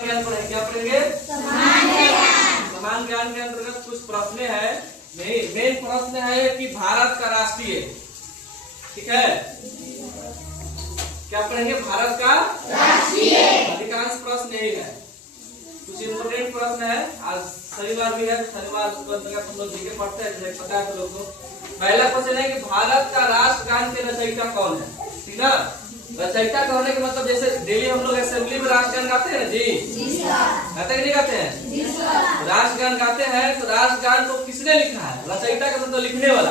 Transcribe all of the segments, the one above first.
ज्ञान पढ़ेंगे। क्या पढ़ेंगे? समान ज्ञान के अंतर्गत कुछ प्रश्न है। नहीं, मेन प्रश्न है कि भारत का राष्ट्रीय, ठीक है, क्या पढ़ेंगे? भारत का राष्ट्रीय। अधिकांश प्रश्न यही है। कुछ इम्पोर्टेंट प्रश्न है। आज शनिवार भी है, शनिवार को अंतर्गत हम लोग जीके पढ़ते हैं, पता है लोगों को। पहला क्वेश्चन है कि भारत का राष्ट्रगान के रचयिता कौन है? ठीक ना? रचयिता कहने के मतलब जैसे डेली हम लोग असेंबली में राष्ट्रगान गाते हैं जी, गाते कि नहीं गाते हैं? राष्ट्रगान गाते हैं, तो राष्ट्रगान को किसने लिखा है? रचयिता का मतलब लिखने वाला।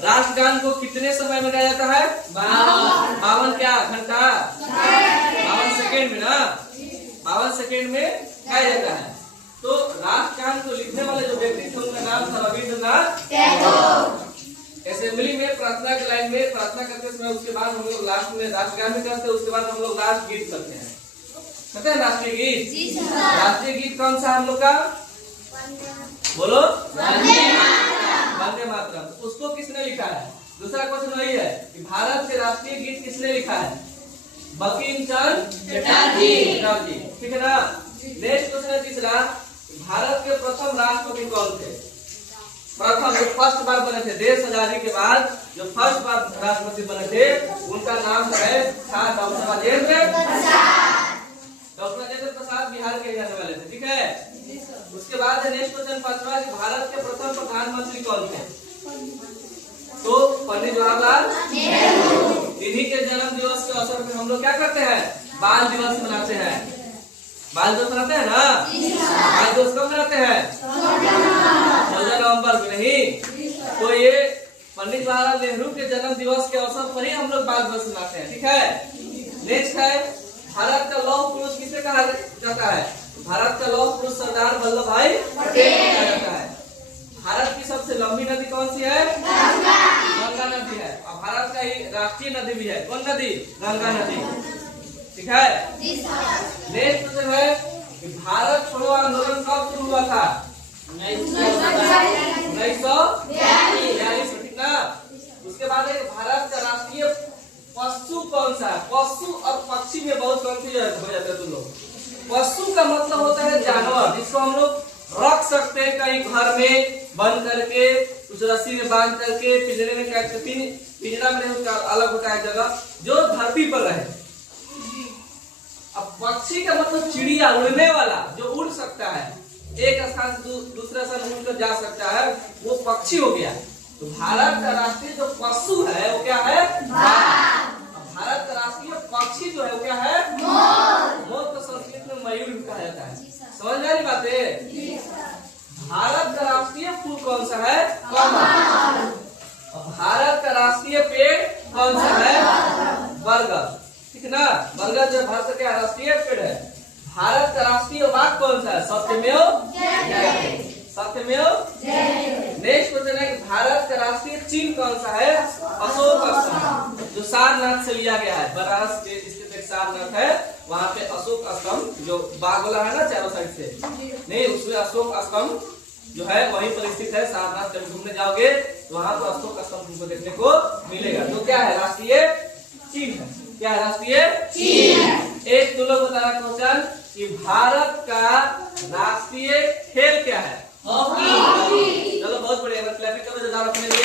राष्ट्रगान को कितने समय में गाया जाता है? 52 क्या घंटा? 52 सेकेंड में ना, 52 सेकेंड में गाया जाता है। तो राष्ट्रगान को लिखने वाले जो व्यक्ति थे उनका नाम था रविंद्रनाथ टैगोर। असेंबली में प्रार्थना के लाइन में प्रार्थना करते समय उसके बाद हम लोग लास्ट में राष्ट्रगान भी करते हैं, उसके बाद हम लोग लास्ट गीत करते हैं। कहते हैं राष्ट्रीय गीत। राष्ट्रीय गीत कौन सा हम लोग का? बोलो, वंदे मातरम। उसको किसने लिखा है? दूसरा क्वेश्चन वही है कि भारत के राष्ट्रीय गीत किसने लिखा है? बंकिम चंद्र चटर्जी, ठीक है ना? नेक्स्ट क्वेश्चन है तीसरा, भारत के प्रथम राष्ट्रपति कौन थे? प्रथम जो फर्स्ट बार बने थे देश आजादी के बाद, जो फर्स्ट बार राष्ट्रपति बने थे, उनका नाम है था डॉक्टर राजेंद्र प्रसाद। डॉक्टर राजेंद्र प्रसाद बिहार के रहने वाले थे, ठीक है। उसके बाद नेक्स्ट क्वेश्चन पांचवा, भारत के प्रथम प्रधानमंत्री कौन थे? तो पंडित जवाहरलाल नेहरू। इन्हीं के जन्म दिवस के अवसर पर हम लोग क्या करते हैं? बाल दिवस मनाते हैं। बाल दिवस मनाते हैं ना? बाल दिवस कब मनाते हैं? 14 नवंबर में। नहीं, तो ये पंडित जवाहरलाल नेहरू के जन्म दिवस के अवसर पर ही हम लोग बाल दिवस मनाते हैं, ठीक है। नेक्स्ट है, भारत का लौह पुरुष किसे कहा जाता है? भारत का लौह पुरुष सरदार वल्लभ भाई पटेल कहा जाता है। भारत की सबसे लंबी नदी कौन सी है? गंगा नदी है। और भारत का ही राष्ट्रीय नदी भी है। कौन नदी? गंगा नदी, ठीक है। नेक्स्ट क्वेश्चन है कि भारत छोड़ो आंदोलन कब शुरू हुआ था? 1942, ठीक ना? उसके बाद है भारत का राष्ट्रीय पशु कौन सा? पशु और पक्षी में बहुत कंफ्यूजन हो जाता है तुम लोग। पशु का मतलब होता है जानवर, जिसको हम लोग रख सकते हैं कहीं घर में बंद करके, उस रस्सी में बांध करके, पिंजरे में कैद करके। पिंजरा में उसका अलग होता है जगह, जो धरती पर रहे। अब पक्षी का मतलब चिड़िया, उड़ने वाला, जो उड़ सकता है, एक स्थान से दूसरे स्थान उड़कर जा सकता है, वो पक्षी हो गया। तो भारत का राष्ट्रीय जो पशु है वो क्या है? भारत का राष्ट्रीय पक्षी जो है वो क्या है? मोर। मोर को संस्कृत में मयूर कहा जाता है। समझ में आ रही बातें? भारत का राष्ट्रीय फूल कौन सा है? कमल। भारत का राष्ट्रीय पेड़ कौन सा है? बरगद, ठीक ना? बरगद जो भारत का क्या राष्ट्रीय पेड़ है। भारत का राष्ट्रीय वाक्य कौन सा है? सत्यमेव जयते। सत्यमेव जयते। नेक्स्ट क्वेश्चन है कि भारत का राष्ट्रीय चिन्ह कौन सा है? अशोक स्तंभ, जो सारनाथ से लिया गया है। बनारस के स्थित एक सारनाथ है, वहाँ पे अशोक स्तंभ जो बाग वाला है ना चारों साइड से, नहीं, उसमें अशोक स्तंभ जो है वहीं पर स्थित है। सारनाथ जब घूमने जाओगे तो वहाँ पर अशोक स्तंभ तुमको देखने को मिलेगा। तो क्या है? राष्ट्रीय चिन्ह। क्या है? राष्ट्रीय चिन्ह। एक तुम लोग बता रहा क्वेश्चन कि भारत का राष्ट्रीय खेल क्या है? हॉकी। चलो बहुत बढ़िया, क्लैपिंग करो जोरदार अपने लिए।